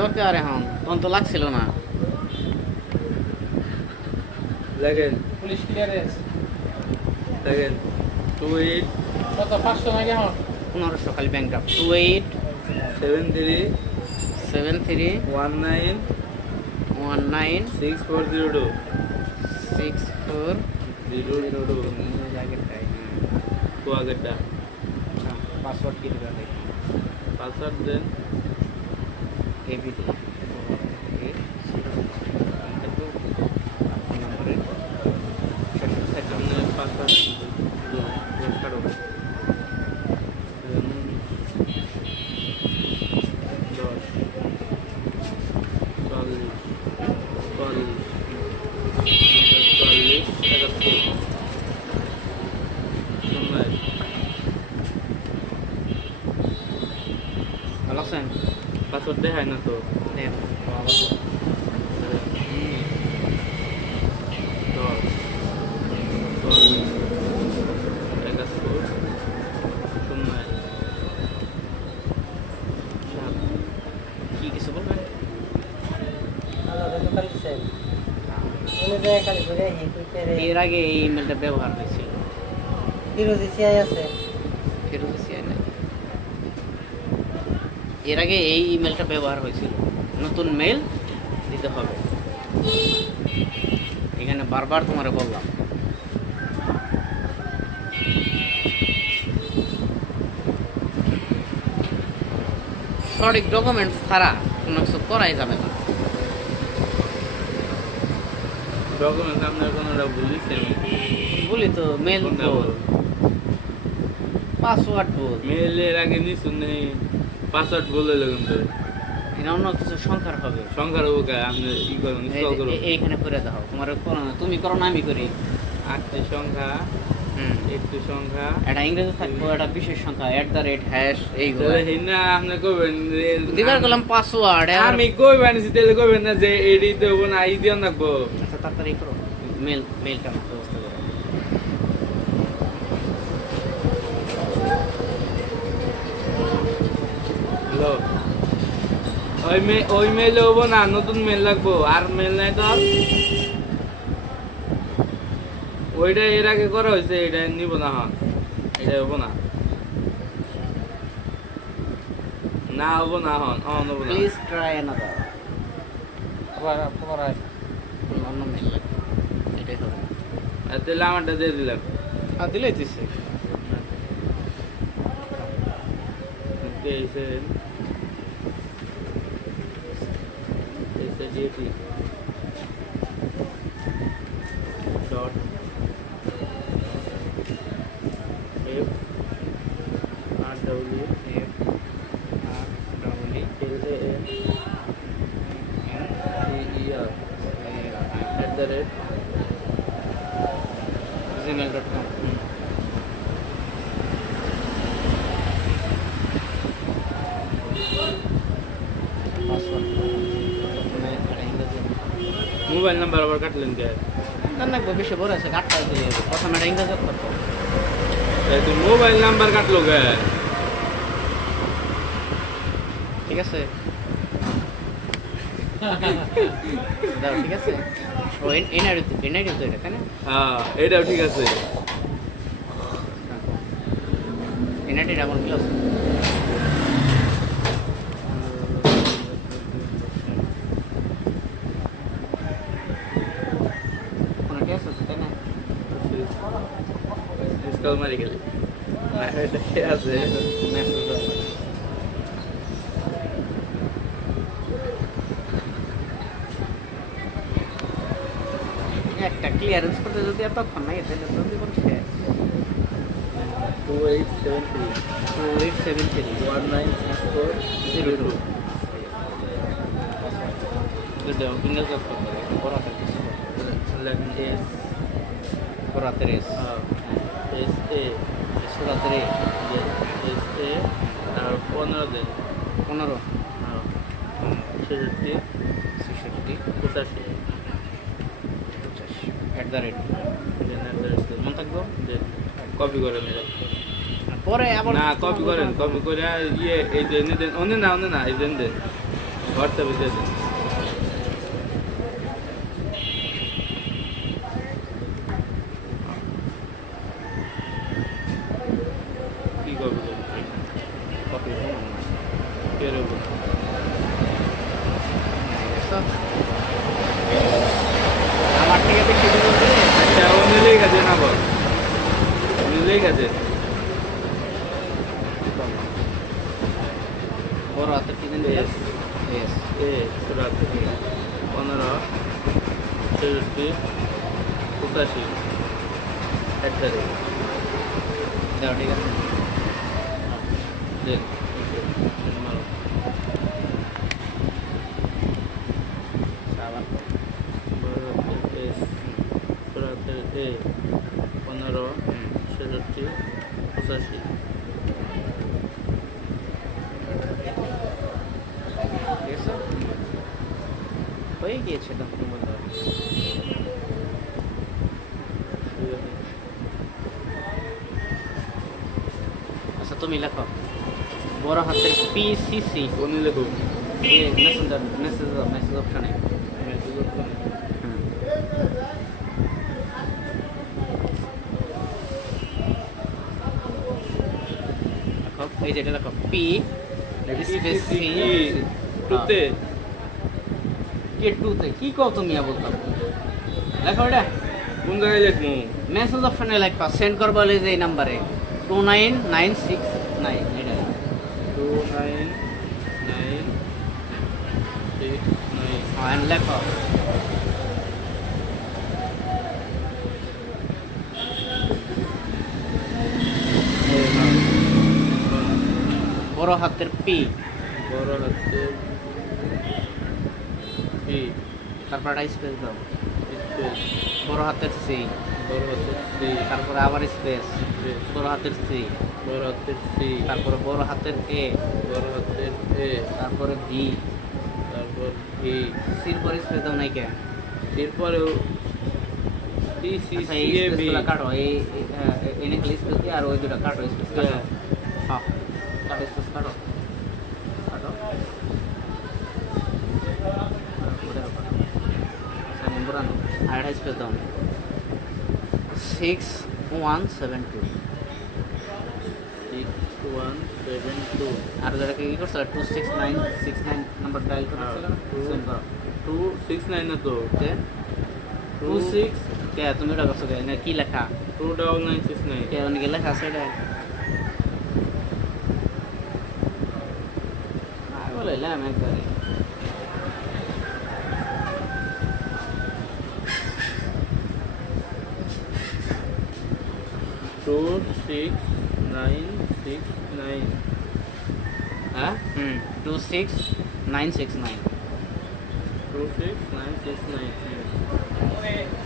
দরকার এখন তখন তো লাগছিল না। দেখেন পুলিশ ক্লিয়ারেন্স দেখেন 28 কত 500 নাকি এখন 1500 খালি ব্যাংক ড্রাফট 28 73 73 19 19 6402 6402 আগেরটাই তো আগেরটা পাসওয়ার্ড কি দেবে দেখি পাসওয়ার্ড দেন এবিডি সামনে পাসওয়ার্ড কারো ভালো আছেন? পাসওয়ার্ড দেখায় না তো দেন কি কিছু বলবেন? এর আগে এই ইমেলটা ব্যবহার হয়েছিল। ফিরোজি সিআই নাই। এর আগে এই ইমেলটা ব্যবহার হয়েছিল। নতুন মেল দিতে হবে। এখানে বারবার তোমারে বললাম। সঠিক ডকুমেন্টস ছাড়া কোনো কিছু করাই যাবে না। ডকুমেন্ট আপনার কোনোটা বলিছেন বলি তো মেল বল, পাসওয়ার্ড বল। মেলের আগে নিছুন নেই পাসওয়ার্ড বলে লাগুন তো এটা অন্য কিছু সংখ্যার হবে। সংখ্যার ওকে আপনি ই করুন ইনস্টল করুন এইখানে করে দাও। তোমার করো না, তুমি করো না আমি করি। 8টি সংখ্যা একটু সংখ্যা এটা ইংরেজি থাকবো, এটা বিশেষ সংখ্যা @ এইগুলো না আপনি কইবেন দিবার গেলাম পাসওয়ার্ড। আমি কইবেন তাহলে কইবেন না যে এডি দেব না আই দিও নাকবো। আচ্ছা তাড়াতাড়ি করো, মেলটা আমার ব্যবস্থা করো। হ্যালো ওই মেল হবো না, নতুন মেল লাগবো। আর মেল নাই তো ওইটা এর আগে করা হয়েছে, এটা নিব না। হন এটা হবো না, না হবো না। হন হবো না। Please try another. পুনরায় অন্য মেল লাগবে, এটাই হবে। তাহলে আমারটা দিয়ে দিলাম। আর দিলেই দিছে। GP dot F R W F R double E L A N E R @ gmail.com। Password প্রথমে এটা ইংরেজি মোবাইল নাম্বার আবার কাটলেন কে? না না বেশি বড় আছে, কাটটা দিলে প্রথমে এটা ইংরেজি করতে। তাই তো মোবাইল নাম্বার কাটলো কে? ঠিক আছে দাও, ঠিক আছে। ও এনআইডি তো এটা, তাই না? হ্যাঁ এটাও ঠিক আছে। এনআইডিটা আমার মিল আছে। কোনো টেস্ট আছে, তাই না? স্কল মারি গেলে না এটা কি আছে? মেসেজ দাও। একটা ক্লিয়ারেন্স করতে যদি এতক্ষণ নাই, তাহলে তো জীবন শেষ। 2873 2873 196402 দাও, ইংরেজি করতে হবে। বড় হাতের কিছু এস বড় হাতের এস, এস এ ছোট হাতের এ, এস এ আর 15 দেন 15 66 66 85 @ মন থাকবো। কপি করেন পরে আবার না, কপি করেন, কপি করে ইয়ে এই যে এনে দেন। অনে না এই দেন দেন হোয়াটসঅ্যাপে দিয়ে দেন কি করবে কপি কে রইব আমার থেকে বেশি দিন বলতে আচ্ছা ও নিলেই গেছে না বল নিলেই গেছে বড় হাতের কি দিন Yes. ইয়েস এ সুরাত 15 63 85 1 দাও ঠিক আছে দেন মারো আবার এস সুরাতের এ 15 67 85 ঠিক আছে হয়ে গিয়েছে তো বলতে হবে আচ্ছা তুমি লেখো বড় হাতের পিসিসি কোন লেখো মেসেজ অপশানে লেখো এই যেটা লেখো পি স্পেস সি টুতে কে টুতে কি কও তুমি বলতাম লেখো এটা কোন জায়গায় লিখবো মেসেজ অপশনে লেখা সেন্ড করবা হলে যে এই নাম্বারে 29969 এটা 29969 হ্যাঁ লেখো বড় হাতের পি বড় হাতে পি তারপর একটা স্পেস দাও স্পেস বড় হাতের সি বড় হাতে সি তারপরে আবার স্পেস বড় হাতের সি বড় হাতে সি তারপরে বড় হাতের এ বড় হাতে এ তারপরে ভি তারপর ভি সির পরে স্পেস দাও নাই কে এরপরেও সি সি আচ্ছা সি এই এ বি স্পেসগুলো কাটো এই এনে স্পেস দিয়ে আর ওই দুটো কাটো স্পেস কাটো হ্যাঁ কাটো স্পেস কাটো কাটো নম্বর আনো আর একটা স্পেস দাও 6172 6172 আর যেটাকে কি করছো 26969 নাম্বার ডায়াল করে সেন্ড করো 269 না তো কে 26 কে তুমি ওটা করছো কে না কি লেখা 29969 কে অনেক লেখা আছে এটা বলে ল্যাম একবারে two six nine six nine হ্যাঁ 26969 26969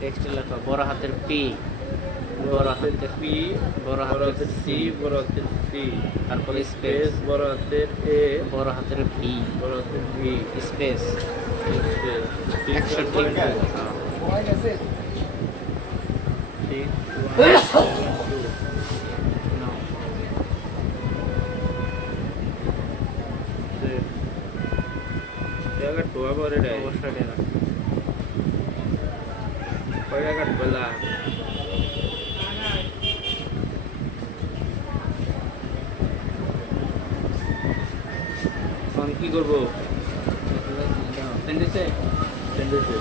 টেক্সট লেখা বড় হাতের পি বড় হাতের পি বড় বড় হাতের হাতের সি বড় হাতের সি তারপরে স্পেস স্পেস বড় হাতের এ বড় হাতের ভি বড় হাতের ভি স্পেস স্পেস 102 No. টোয়া পরে রে অবশ্যই এটা কয়টা কাটবলা এখন কি করবো সেন্ডেছে টেন্ডেন্সি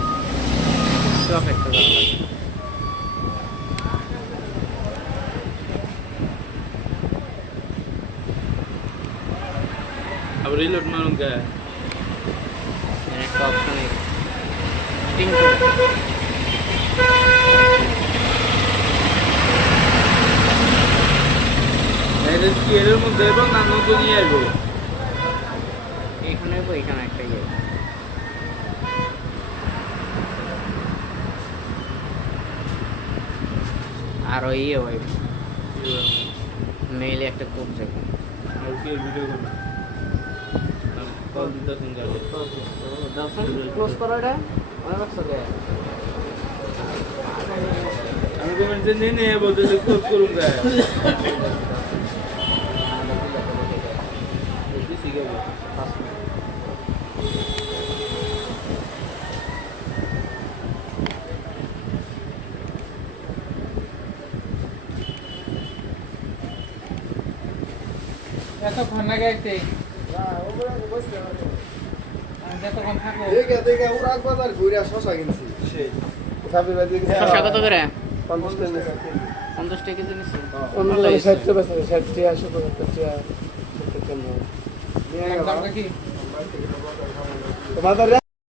সব একটা अब रीलोड मारूंगा একটা অপশন স্টিং করে এর মধ্যে এবং না নতুন নিয়ে আসবো এখানে এখানে একটা ইয়ে আর ওই ইয়ে ওই মেইলে একটা কোড যাবে আর কি ভিডিও করবো কল দিতে যাবে ক্লোজ করো এটা অনেক রাখছো কে আমি কমেন্ট নিয়ে বলতে ক্লোজ করুন এতক্ষণ না গাইতে যতক্ষণ থাকো দেখে ওর আকবাজার ঘুরে শশা কিনছি সেই সাবির ভাই দিকে শসা কত করে 50 টাকা 50 টাকা কেজি নিচ্ছে অন্য জায়গায় 60 টাকা 60 টাকা 70 টাকা 70 টাকা দামটা কি তোমাদের